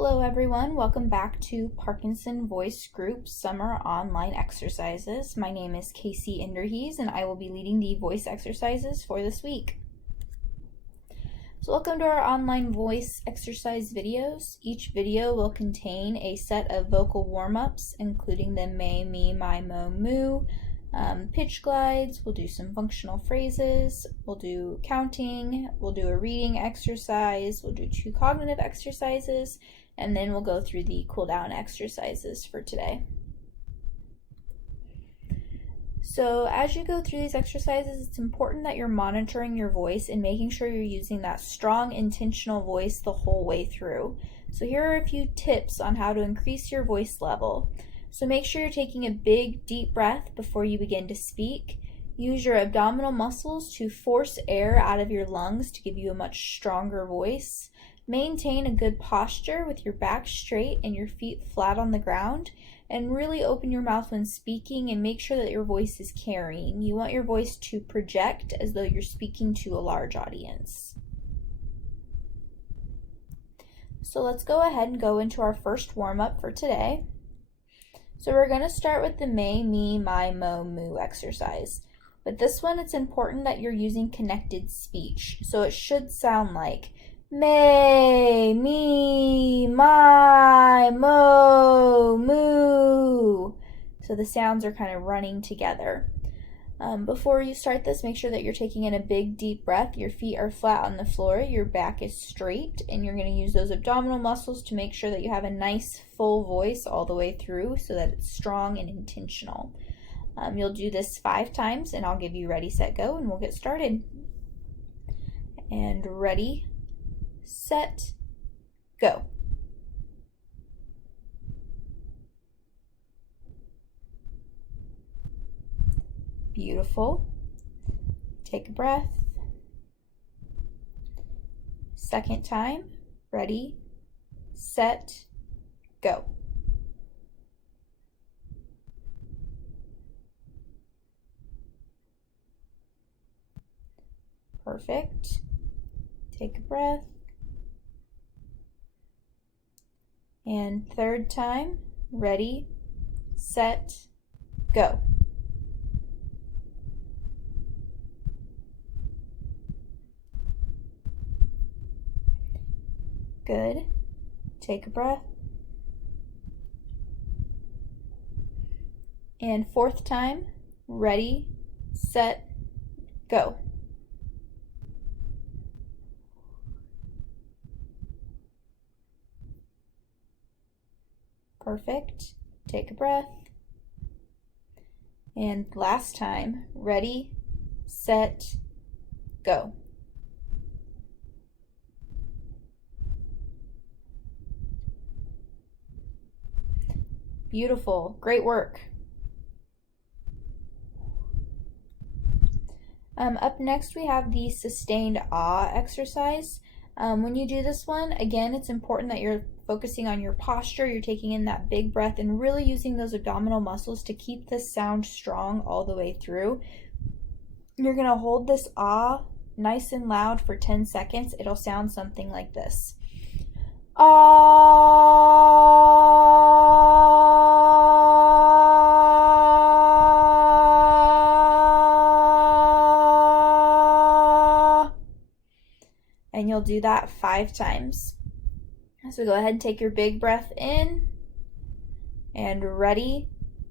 Hello everyone, welcome back to Parkinson Voice Group Summer Online Exercises. My name is Casey Inderhees and I will be leading the voice exercises for this week. So welcome to our online voice exercise videos. Each video will contain a set of vocal warm-ups, including the may, me, my, mo, moo, pitch glides. We'll do some functional phrases, we'll do counting, we'll do a reading exercise, we'll do 2 cognitive exercises, and then we'll go through the cool down exercises for today. So as you go through these exercises, it's important that you're monitoring your voice and making sure you're using that strong, intentional voice the whole way through. So here are a few tips on how to increase your voice level. So make sure you're taking a big, deep breath before you begin to speak. Use your abdominal muscles to force air out of your lungs to give you a much stronger voice. Maintain a good posture with your back straight and your feet flat on the ground. And really open your mouth when speaking and make sure that your voice is carrying. You want your voice to project as though you're speaking to a large audience. So let's go ahead and go into our first warm-up for today. So we're going to start with the may, me, my, mo, moo exercise. But this one, it's important that you're using connected speech. So it should sound like may, me, my, mo, moo. So the sounds are kind of running together. Before you start this, make sure that you're taking in a big deep breath. Your feet are flat on the floor, your back is straight, and you're going to use those abdominal muscles to make sure that you have a nice full voice all the way through so that it's strong and intentional. You'll do this 5 times, and I'll give you ready, set, go, and we'll get started. And ready, set, go. Beautiful. Take a breath. Second time, ready, set, go. Perfect. Take a breath. And third time, ready, set, go. Good. Take a breath. And fourth time, ready, set, go. Perfect. Take a breath. And last time, ready, set, go. Beautiful. Great work. Up next, we have the sustained ah exercise. When you do this one, again, it's important that you're focusing on your posture, you're taking in that big breath and really using those abdominal muscles to keep this sound strong all the way through. You're going to hold this ah nice and loud for 10 seconds. It'll sound something like this. Ah. And you'll do that 5 times. So go ahead and take your big breath in, and ready,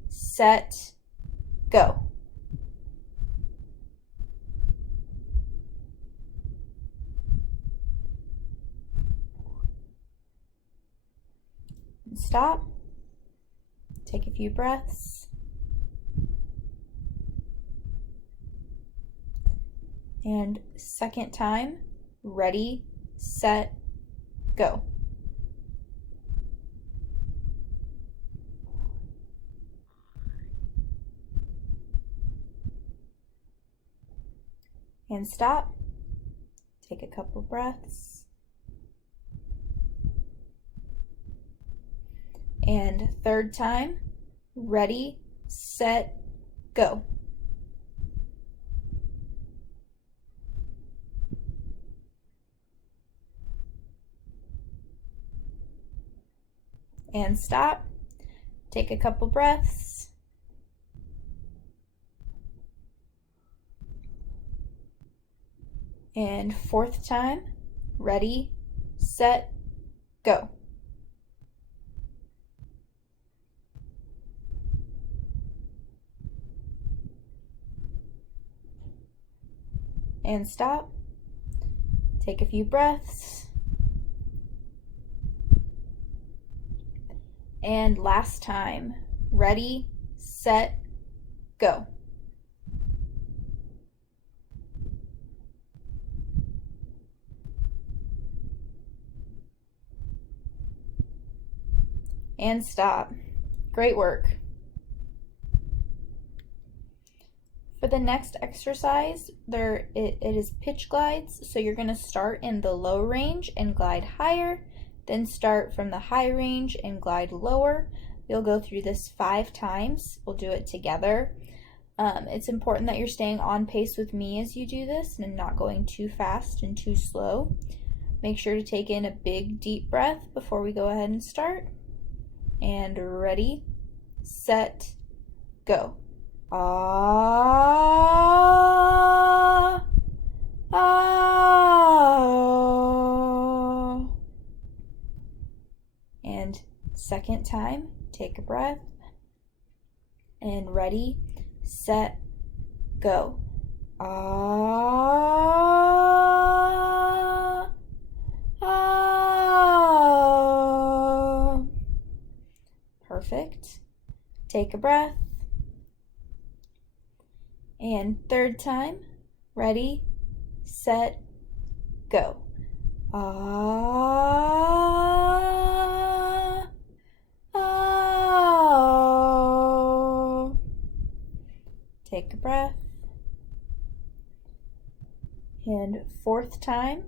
set, go. And stop. Take a few breaths. And second time, ready, set, go. And stop. Take a couple breaths. And third time, ready, set, go. and stop. Take a couple breaths. And fourth time, ready, set, go. And stop. Take a few breaths. And last time, ready, set, go. And stop. Great work. For the next exercise, it is pitch glides. So you're going to start in the low range and glide higher, then start from the high range and glide lower. You'll go through this 5 times. We'll do it together. It's important that you're staying on pace with me as you do this and not going too fast and too slow. Make sure to take in a big deep breath before we go ahead and start. And ready, set, go. Ah, ah. And second time, take a breath. And ready, set, go. Ah, ah. Perfect. Take a breath. And third time, ready, set, go. Ah, ah. Take a breath. And fourth time,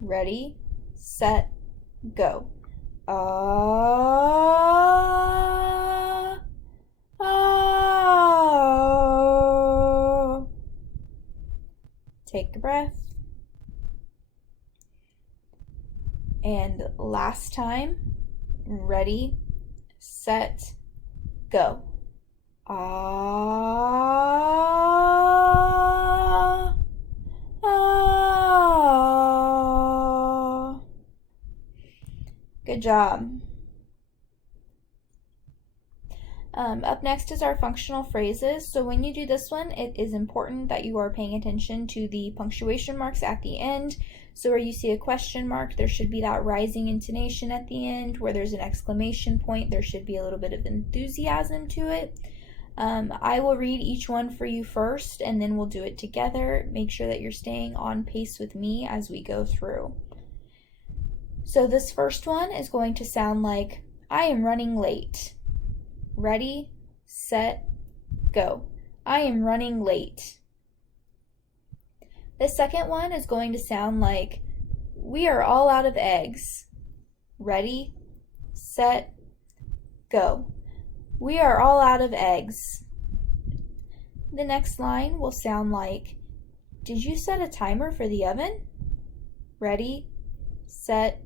ready, set, go. Ah, ah. Take a breath. And last time, ready, set, go. Ah, ah. Good job. Up next is our functional phrases. So when you do this one, it is important that you are paying attention to the punctuation marks at the end. So where you see a question mark, there should be that rising intonation at the end. Where there's an exclamation point, there should be a little bit of enthusiasm to it. I will read each one for you first, and then we'll do it together. Make sure that you're staying on pace with me as we go through. So this first one is going to sound like, I am running late. Ready, set, go. I am running late. The second one is going to sound like, we are all out of eggs. Ready, set, go. We are all out of eggs. The next line will sound like, did you set a timer for the oven? Ready, set,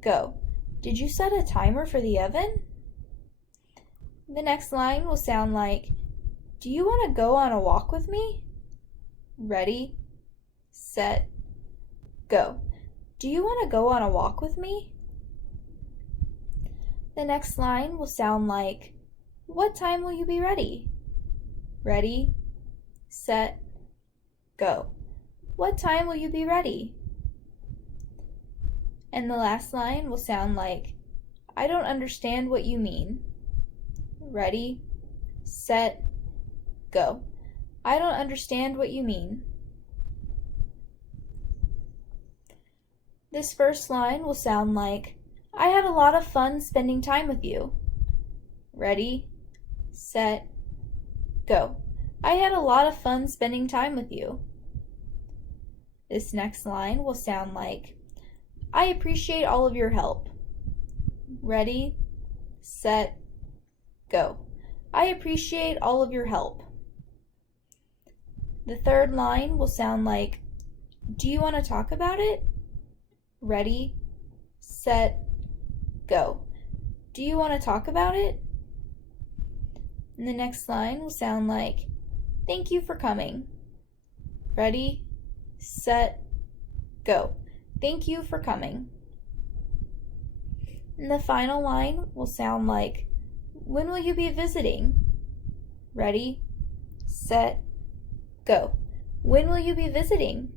go. Did you set a timer for the oven? The next line will sound like, do you want to go on a walk with me? Ready, set, go. Do you want to go on a walk with me? The next line will sound like, what time will you be ready? Ready, set, go. What time will you be ready? And the last line will sound like, I don't understand what you mean. Ready, set, go. I don't understand what you mean. This first line will sound like, I had a lot of fun spending time with you. Ready, set, go. I had a lot of fun spending time with you. This next line will sound like, I appreciate all of your help. Ready, set, go. I appreciate all of your help. The third line will sound like, do you want to talk about it? Ready, set, go. Do you want to talk about it? And the next line will sound like, thank you for coming. Ready, set, go. Thank you for coming. And the final line will sound like, when will you be visiting? Ready, set, go. When will you be visiting?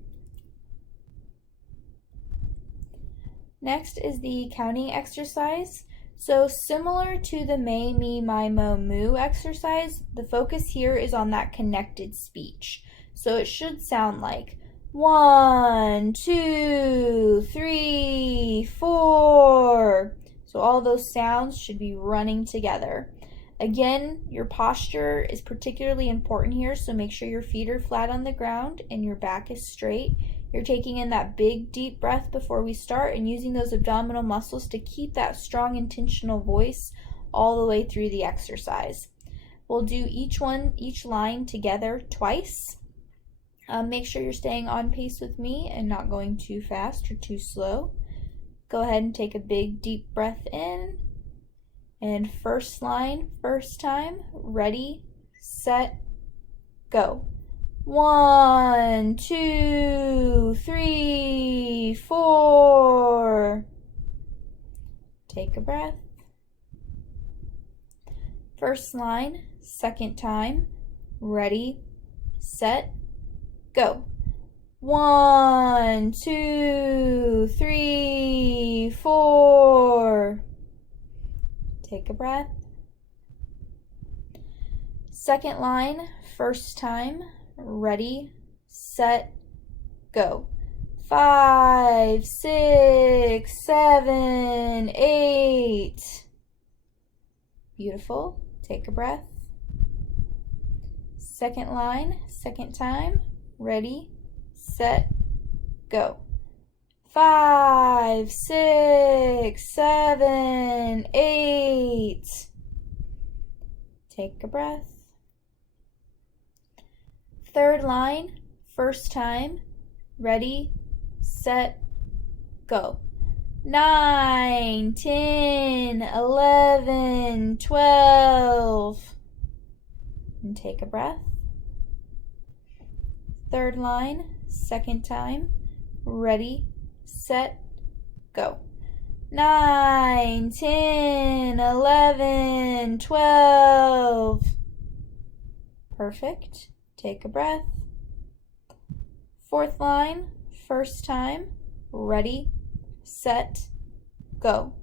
Next is the counting exercise. So similar to the may, me, my, mo, moo exercise, the focus here is on that connected speech. So it should sound like 1, 2, 3, 4. So all those sounds should be running together. Again, your posture is particularly important here, so make sure your feet are flat on the ground and your back is straight. You're taking in that big, deep breath before we start and using those abdominal muscles to keep that strong, intentional voice all the way through the exercise. We'll do each line together twice. Make sure you're staying on pace with me and not going too fast or too slow. Go ahead and take a big, deep breath in. And first line, first time, ready, set, go. 1, 2, 3, 4. Take a breath. First line, second time, ready, set, go. 1, 2, 3, 4. Take a breath. Second line, first time, ready, set, go. 5, 6, 7, 8. Beautiful. Take a breath. Second line, second time, ready, set, go. 5, 6, 7, 8. Take a breath. Third line, first time, ready, set, go. 9, 10, 11, 12. And take a breath. Third line, second time, ready, set, go. 9, 10, 11, 12. Perfect. Take a breath. Fourth line, first time, ready, set, go.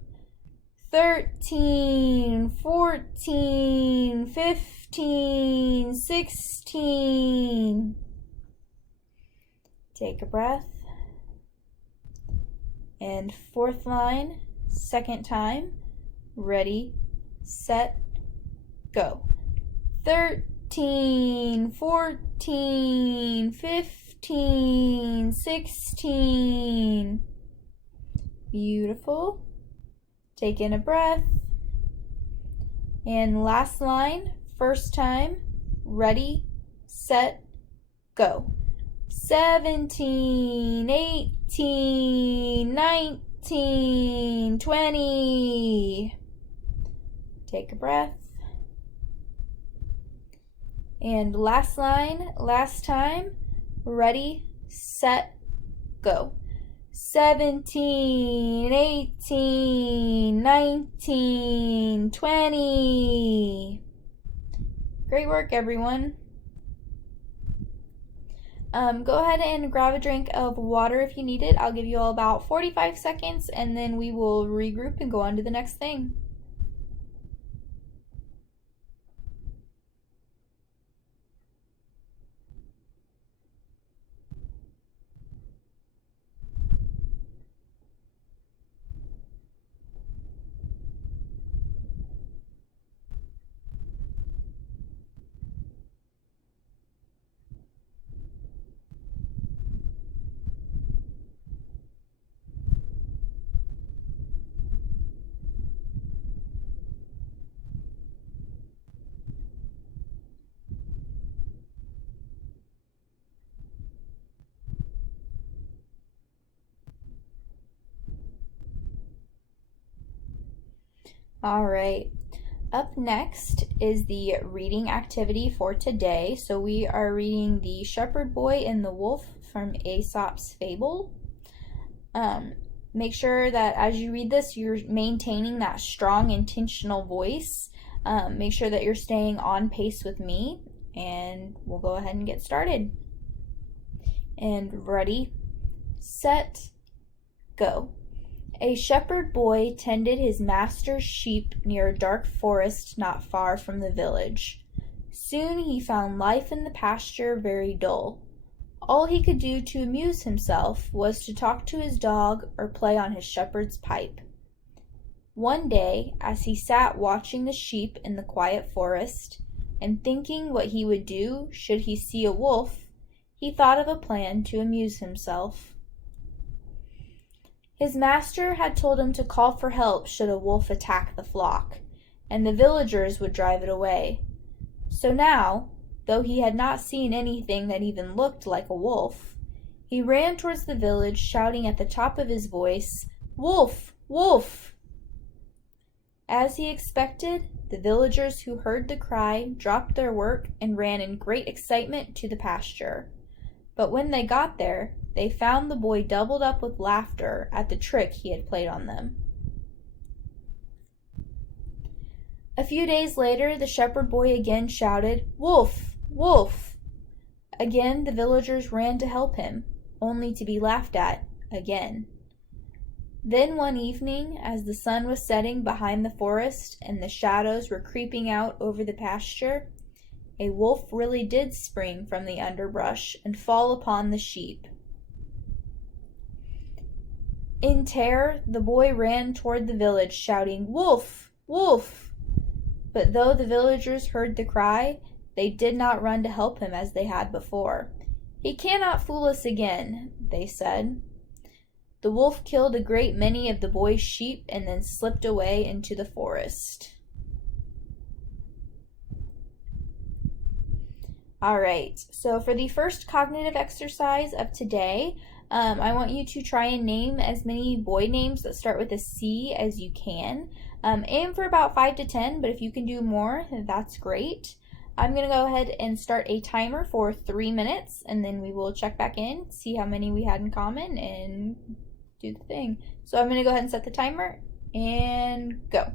13, 14, 15, 16. Take a breath. And fourth line, second time, ready, set, go. 13, 14, 15, 16. Beautiful. Take in a breath. And last line, first time, ready, set, go. 17, 18, 19, 20. Take a breath. And last line, last time, ready, set, go. 17, 18, 19, 20. Great work, everyone. Go ahead and grab a drink of water if you need it. I'll give you all about 45 seconds and then we will regroup and go on to the next thing. All right. Up next is the reading activity for today. So we are reading The Shepherd Boy and the Wolf from Aesop's Fable. Make sure that as you read this, you're maintaining that strong, intentional voice. Make sure that you're staying on pace with me, and we'll go ahead and get started. And ready, set, go. A shepherd boy tended his master's sheep near a dark forest not far from the village. Soon he found life in the pasture very dull. All he could do to amuse himself was to talk to his dog or play on his shepherd's pipe. One day, as he sat watching the sheep in the quiet forest, and thinking what he would do should he see a wolf, he thought of a plan to amuse himself. His master had told him to call for help should a wolf attack the flock, and the villagers would drive it away. So now, though he had not seen anything that even looked like a wolf, he ran towards the village, shouting at the top of his voice, "Wolf! Wolf!" As he expected, the villagers who heard the cry dropped their work and ran in great excitement to the pasture. But when they got there, they found the boy doubled up with laughter at the trick he had played on them. A few days later, the shepherd boy again shouted, "Wolf! Wolf!" Again the villagers ran to help him, only to be laughed at again. Then one evening, as the sun was setting behind the forest and the shadows were creeping out over the pasture, a wolf really did spring from the underbrush and fall upon the sheep. In terror, the boy ran toward the village, shouting, "Wolf! Wolf!" But though the villagers heard the cry, they did not run to help him as they had before. "He cannot fool us again," they said. The wolf killed a great many of the boy's sheep and then slipped away into the forest. All right, so for the first cognitive exercise of today, I want you to try and name as many boy names that start with a C as you can. Aim for about 5 to 10, but if you can do more, that's great. I'm going to go ahead and start a timer for 3 minutes, and then we will check back in, see how many we had in common, and do the thing. So I'm going to go ahead and set the timer, and go.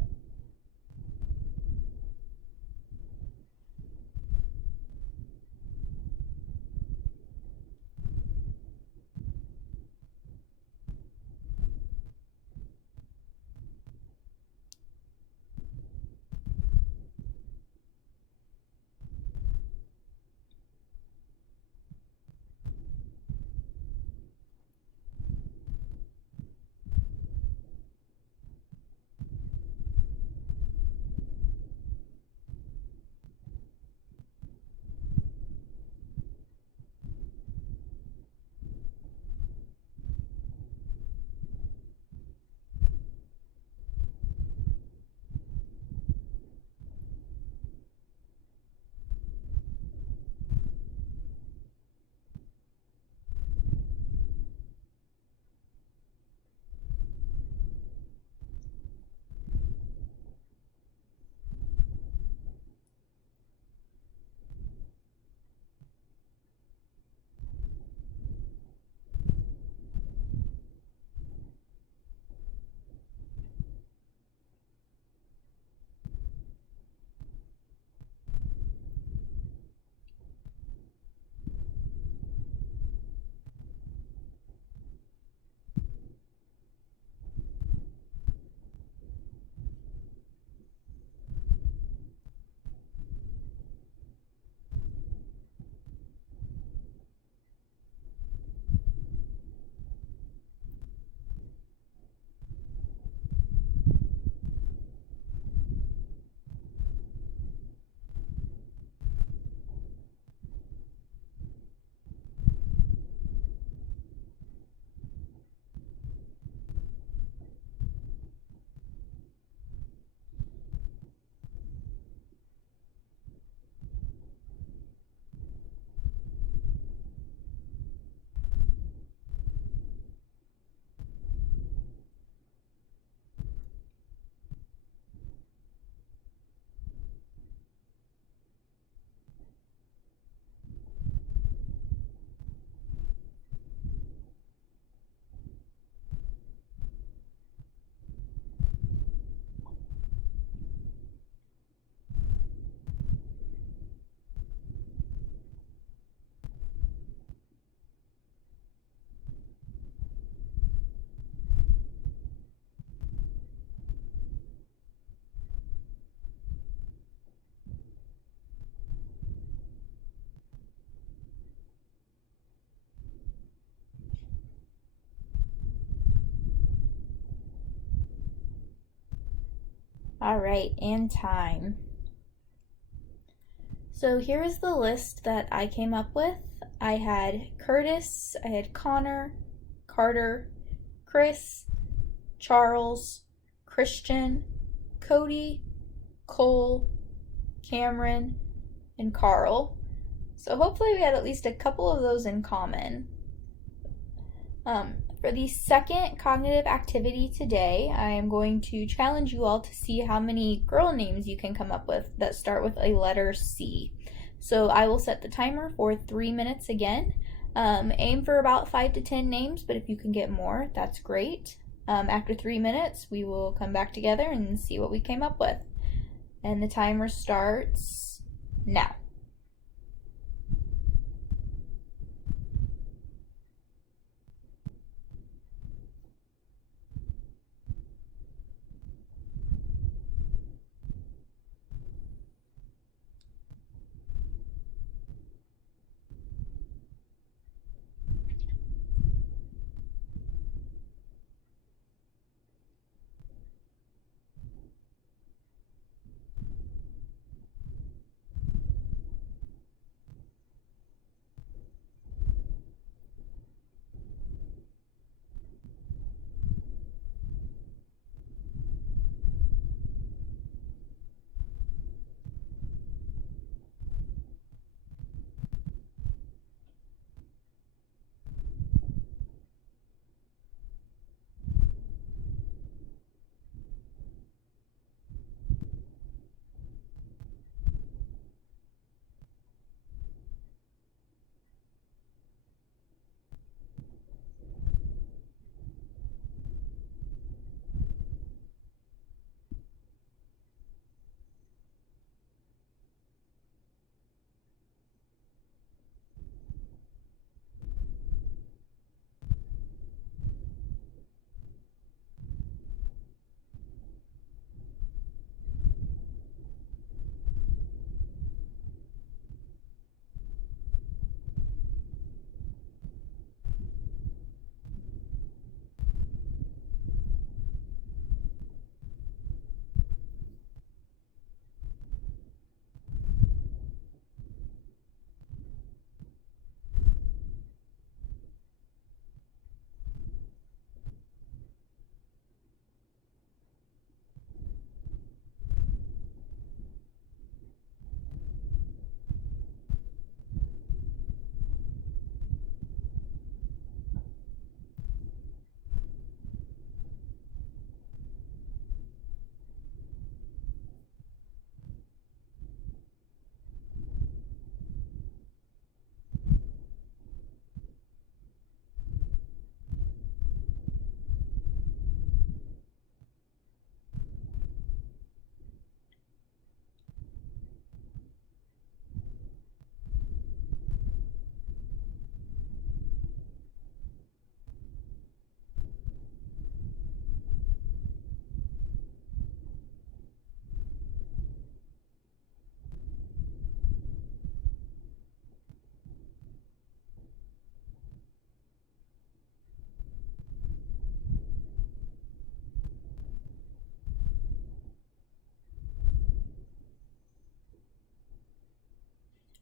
All right, and time. So here is the list that I came up with. I had Curtis, I had Connor, Carter, Chris, Charles, Christian, Cody, Cole, Cameron, and Carl. So hopefully we had at least a couple of those in common. For the second cognitive activity today, I am going to challenge you all to see how many girl names you can come up with that start with a letter C. So I will set the timer for 3 minutes again. Aim for about 5 to 10 names, but if you can get more, that's great. After 3 minutes, we will come back together and see what we came up with. And the timer starts now.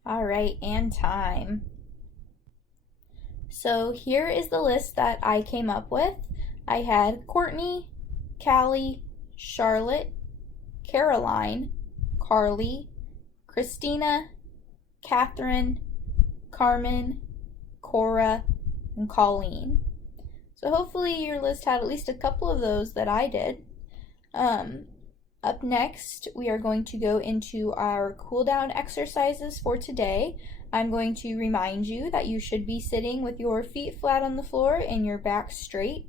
All right, and time. So here is the list that I came up with. I had Courtney, Callie, Charlotte, Caroline, Carly, Christina, Catherine, Carmen, Cora, and Colleen. So hopefully your list had at least a couple of those that I did. Up next, we are going to go into our cool down exercises for today. I'm going to remind you that you should be sitting with your feet flat on the floor and your back straight.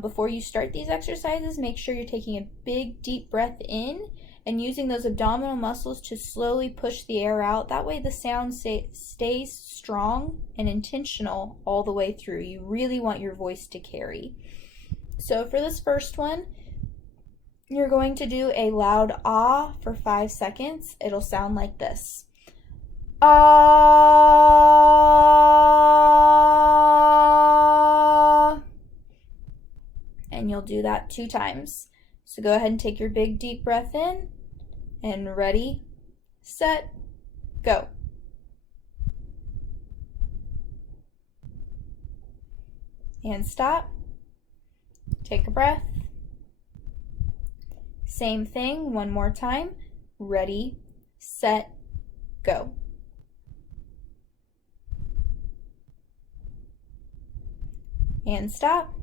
Before you start these exercises, make sure you're taking a big, deep breath in and using those abdominal muscles to slowly push the air out. That way the sound stays strong and intentional all the way through. You really want your voice to carry. So for this first one, you're going to do a loud ah for 5 seconds. It'll sound like this. Ah. And you'll do that 2 times. So go ahead and take your big deep breath in, and ready, set, go. And stop. Take a breath. Same thing, one more time. Ready, set, go. And stop.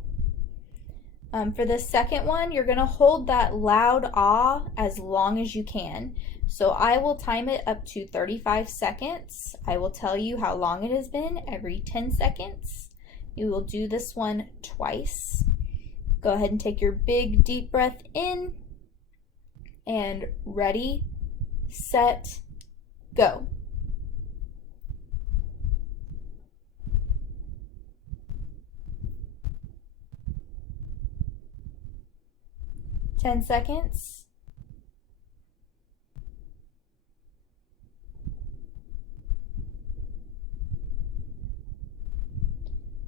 For the second one, you're going to hold that loud ah as long as you can. So I will time it up to 35 seconds. I will tell you how long it has been every 10 seconds. You will do this one twice. Go ahead and take your big deep breath in, and ready, set, go. Ten seconds.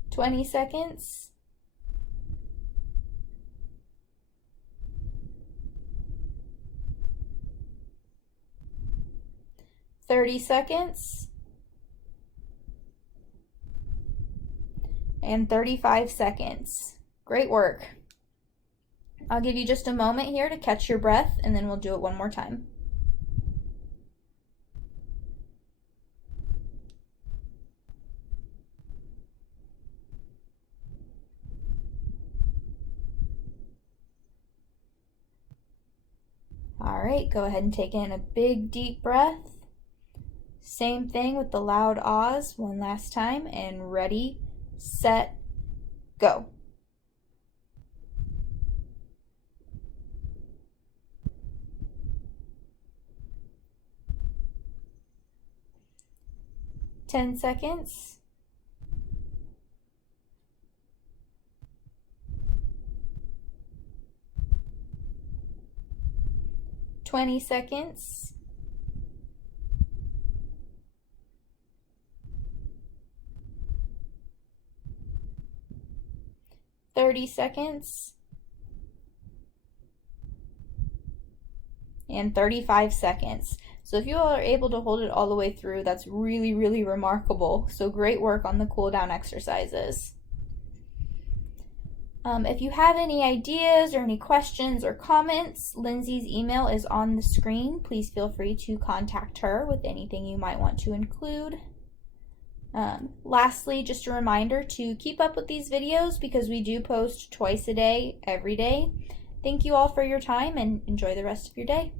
20 seconds. 30 seconds. And 35 seconds. Great work. I'll give you just a moment here to catch your breath, and then we'll do it one more time. All right, go ahead and take in a big deep breath. Same thing with the loud ahs, one last time, and ready, set, go. Ten seconds. 20 seconds. 30 seconds. And 35 seconds. So if you all are able to hold it all the way through, that's really, really remarkable. So great work on the cool down exercises. If you have any ideas or any questions or comments, Lindsay's email is on the screen. Please feel free to contact her with anything you might want to include. Lastly, just a reminder to keep up with these videos because we do post twice a day, every day. Thank you all for your time and enjoy the rest of your day.